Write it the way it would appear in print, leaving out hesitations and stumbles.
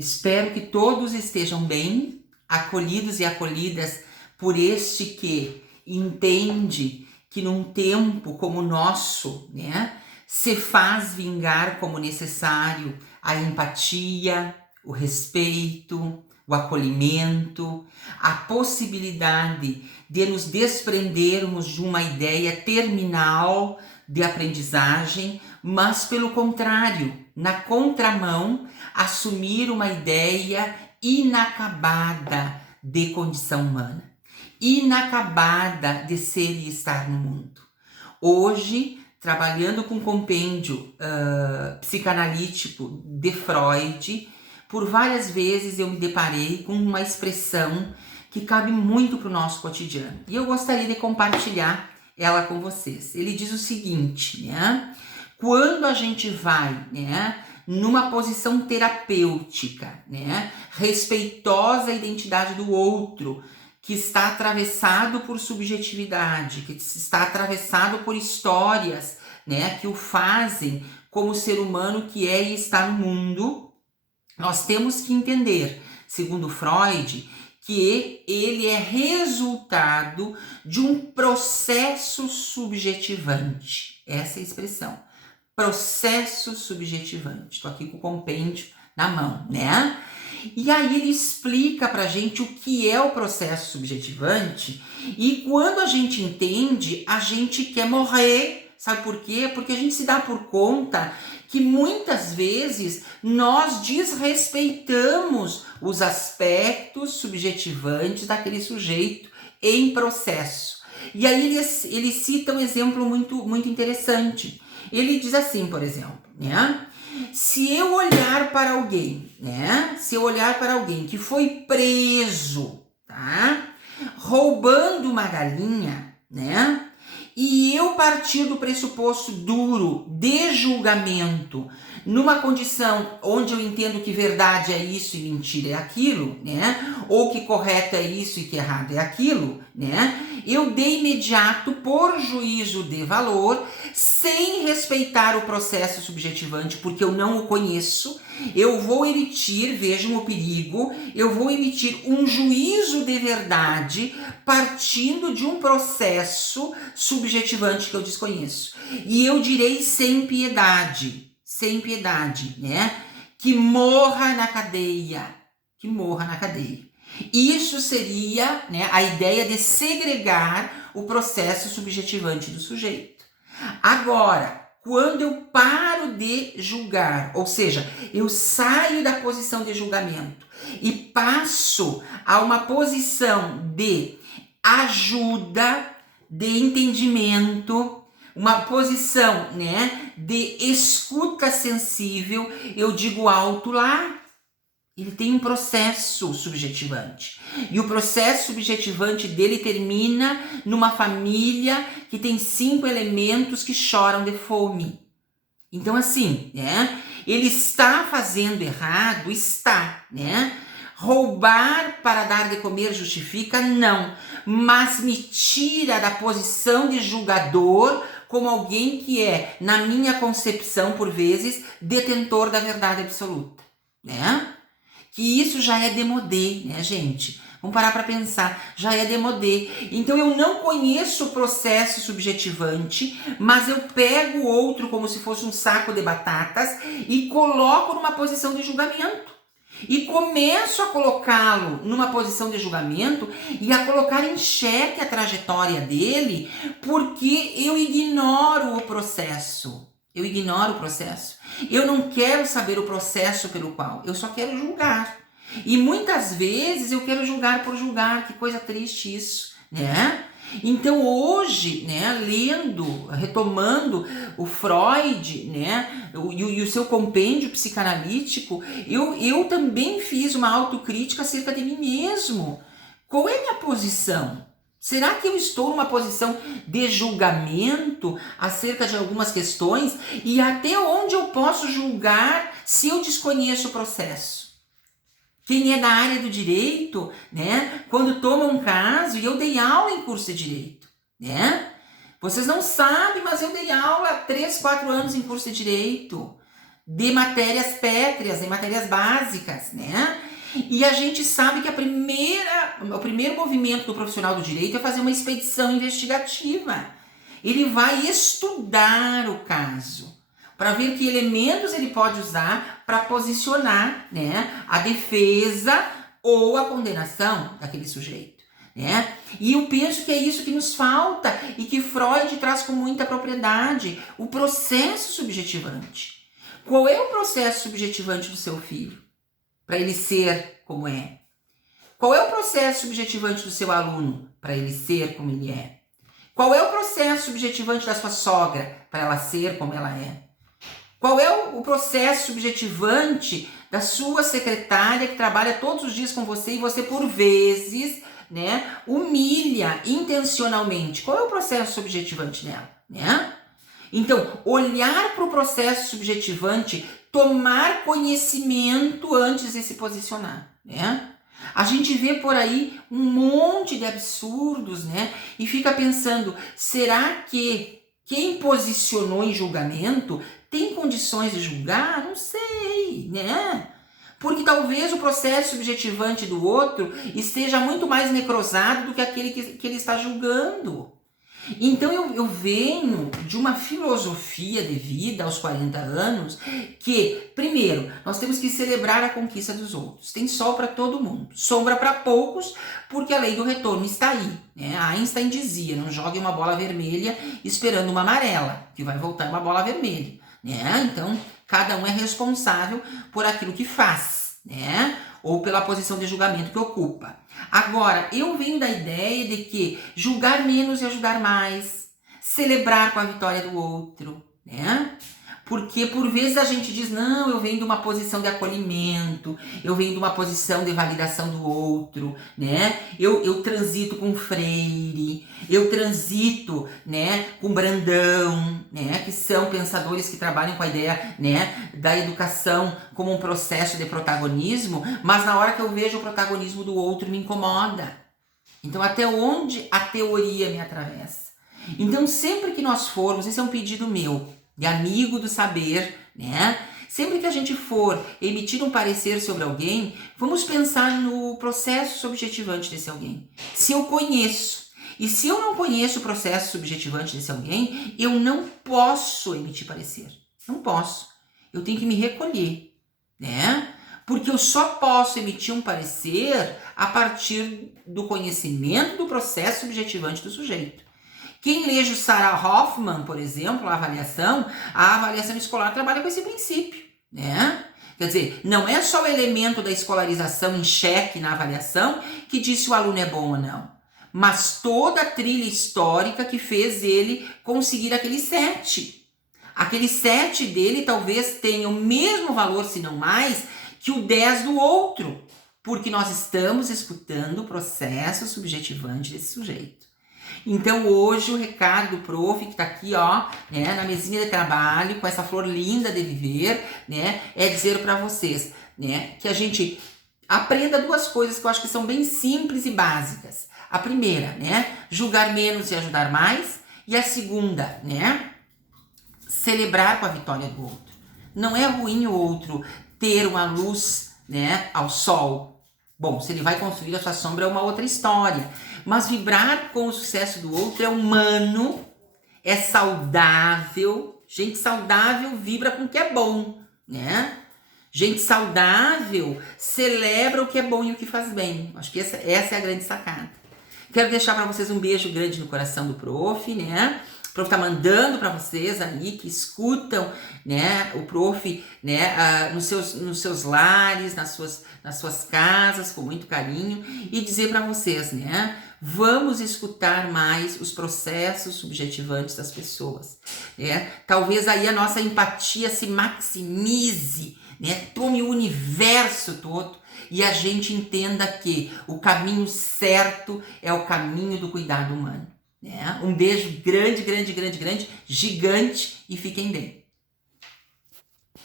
Espero que todos estejam bem, acolhidos e acolhidas por este que entende que num tempo como o nosso, né, se faz vingar como necessário a empatia, o respeito, o acolhimento, a possibilidade de nos desprendermos de uma ideia terminal de aprendizagem, mas pelo contrário, na contramão, assumir uma ideia inacabada de condição humana, inacabada de ser e estar no mundo. Hoje, trabalhando com o compêndio psicanalítico de Freud, por várias vezes eu me deparei com uma expressão que cabe muito para o nosso cotidiano. E eu gostaria de compartilhar ela com vocês. Ele diz o seguinte, né? Quando a gente vai, né, numa posição terapêutica, né, respeitosa à identidade do outro, que está atravessado por subjetividade, que está atravessado por histórias, né, que o fazem como ser humano que é e está no mundo, nós temos que entender, segundo Freud, que ele é resultado de um processo subjetivante. Essa é a expressão. Processo subjetivante. Estou aqui com o compêndio na mão, né? E aí ele explica pra gente o que é o processo subjetivante, e quando a gente entende, a gente quer morrer. Sabe por quê? Porque a gente se dá por conta que muitas vezes nós desrespeitamos os aspectos subjetivantes daquele sujeito em processo. E aí ele cita um exemplo muito interessante. Ele diz assim, por exemplo, né? Se eu olhar para alguém, né? Se eu olhar para alguém que foi preso, tá? Roubando uma galinha, né? E eu partir do pressuposto duro de julgamento, numa condição onde eu entendo que verdade é isso e mentira é aquilo, né? Ou que correto é isso e que errado é aquilo, né? Eu de imediato, por juízo de valor, sem respeitar o processo subjetivante, porque eu não o conheço, eu vou emitir, vejam o perigo, eu vou emitir um juízo de verdade partindo de um processo subjetivante que eu desconheço. E eu direi sem piedade, né? Que morra na cadeia, Isso seria, né, a ideia de segregar o processo subjetivante do sujeito. Agora, quando eu paro de julgar, ou seja, eu saio da posição de julgamento e passo a uma posição de ajuda, de entendimento, uma posição, né, de escuta sensível, eu digo alto lá. Ele tem um processo subjetivante. E o processo subjetivante dele termina numa família que tem 5 elementos que choram de fome. Então, assim, né? Ele está fazendo errado? Está, né? Roubar para dar de comer justifica? Não. Mas me tira da posição de julgador como alguém que é, na minha concepção, por vezes, detentor da verdade absoluta, né? Que isso já é demodê, né, gente? Vamos parar para pensar, já é demodê. Então eu não conheço o processo subjetivante, mas eu pego o outro como se fosse um saco de batatas e coloco numa posição de julgamento. E começo a colocá-lo numa posição de julgamento e a colocar em xeque a trajetória dele, porque eu ignoro o processo. Eu não quero saber o processo pelo qual, eu só quero julgar. E muitas vezes eu quero julgar por julgar, que coisa triste isso, né? Então hoje, né, lendo, retomando o Freud, né, e o seu compêndio psicanalítico, eu também fiz uma autocrítica acerca de mim mesmo. Qual é a minha posição? Será que eu estou numa posição de julgamento acerca de algumas questões? E até onde eu posso julgar se eu desconheço o processo? Quem é da área do direito, né? Quando toma um caso, e eu dei aula em curso de direito, né? Vocês não sabem, mas eu dei aula há 3, 4 anos em curso de direito. de matérias pétreas, de matérias básicas, né? E a gente sabe que o primeiro movimento do profissional do direito é fazer uma expedição investigativa. Ele vai estudar o caso para ver que elementos ele pode usar para posicionar, né, a defesa ou a condenação daquele sujeito, né? E eu penso que é isso que nos falta e que Freud traz com muita propriedade, o processo subjetivante. Qual é o processo subjetivante do seu filho para ele ser como é? Qual é o processo subjetivante do seu aluno para ele ser como ele é? Qual é o processo subjetivante da sua sogra para ela ser como ela é? Qual é o processo subjetivante da sua secretária que trabalha todos os dias com você e você, por vezes, né, humilha intencionalmente? Qual é o processo subjetivante dela, né? Então, olhar para o processo subjetivante, tomar conhecimento antes de se posicionar, né? A gente vê por aí um monte de absurdos, né? E fica pensando, será que quem posicionou em julgamento tem condições de julgar? Não sei, né? Porque talvez o processo subjetivante do outro esteja muito mais necrosado do que aquele que ele está julgando. Então eu venho de uma filosofia de vida aos 40 anos que, primeiro, nós temos que celebrar a conquista dos outros. Tem sol para todo mundo, sombra para poucos, porque a lei do retorno está aí, né? Einstein dizia, não jogue uma bola vermelha esperando uma amarela, que vai voltar uma bola vermelha, né? Então, cada um é responsável por aquilo que faz, né? Ou pela posição de julgamento que ocupa. Agora, eu venho da ideia de que julgar menos e ajudar mais, celebrar com a vitória do outro, né? Porque por vezes a gente diz, não, eu venho de uma posição de acolhimento, eu venho de uma posição de validação do outro, né? Eu transito com Freire, eu transito, né, com Brandão, né, que são pensadores que trabalham com a ideia, né, da educação como um processo de protagonismo, mas na hora que eu vejo o protagonismo do outro me incomoda. Então, até onde a teoria me atravessa? Então, sempre que nós formos, esse é um pedido meu, de amigo do saber, né? Sempre que a gente for emitir um parecer sobre alguém, vamos pensar no processo subjetivante desse alguém. Se eu conheço, e se eu não conheço o processo subjetivante desse alguém, eu não posso emitir parecer. Não posso. Eu tenho que me recolher, né? Porque eu só posso emitir um parecer a partir do conhecimento do processo subjetivante do sujeito. Quem lê Sarah Hoffman, por exemplo, a avaliação escolar trabalha com esse princípio, né? Quer dizer, não é só o elemento da escolarização em xeque na avaliação que diz se o aluno é bom ou não, mas toda a trilha histórica que fez ele conseguir aquele 7. Aquele 7 dele talvez tenha o mesmo valor, se não mais, que o 10 do outro, porque nós estamos escutando o processo subjetivante desse sujeito. Então hoje o recado do prof que tá aqui, ó, né, na mesinha de trabalho, com essa flor linda de viver, né, é dizer para vocês, né, que a gente aprenda duas coisas que eu acho que são bem simples e básicas. A primeira, né, julgar menos e ajudar mais, e a segunda, né, celebrar com a vitória do outro. Não é ruim o outro ter uma luz, né, ao sol. Bom, se ele vai construir a sua sombra é uma outra história. Mas vibrar com o sucesso do outro é humano, é saudável. Gente saudável vibra com o que é bom, né? Gente saudável celebra o que é bom e o que faz bem. Acho que essa é a grande sacada. Quero deixar para vocês um beijo grande no coração do prof, né? O prof tá mandando para vocês ali que escutam, né, o prof, né, nos seus lares, nas suas casas, com muito carinho, e dizer para vocês, né, vamos escutar mais os processos subjetivantes das pessoas, né? Talvez aí a nossa empatia se maximize, né, tome o universo todo e a gente entenda que o caminho certo é o caminho do cuidado humano. Um beijo grande, grande, grande, grande, gigante e fiquem bem.